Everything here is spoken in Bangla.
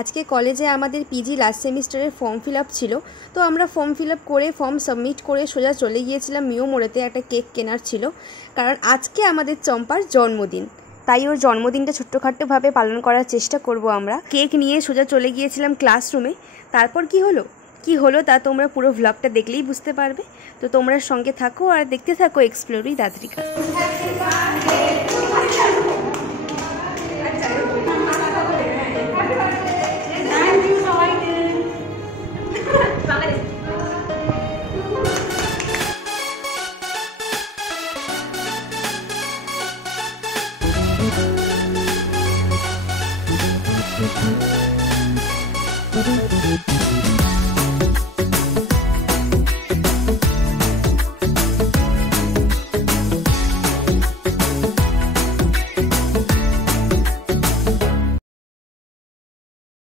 আজকে কলেজে আমাদের পিজি লাস্ট সেমিস্টারের ফর্ম ফিল আপ ছিল। তো আমরা ফর্ম ফিল আপ করে ফর্ম সাবমিট করে সোজা চলে গিয়েছিলাম মিও মোড়েতে। একটা কেক কেনার ছিল, কারণ আজকে আমাদের চম্পার জন্মদিন, তাই ওর জন্মদিনটা ছোট্টখাট্টোভাবে পালন করার চেষ্টা করব আমরা। কেক নিয়ে সোজা চলে গিয়েছিলাম ক্লাসরুমে। তারপর কি হলো তা তোমরা পুরো ভ্লগটা দেখলেই বুঝতে পারবে। তো তোমরা সঙ্গে থাকো আর দেখতে থাকো এক্সপ্লোর উইথ আদ্রিকা।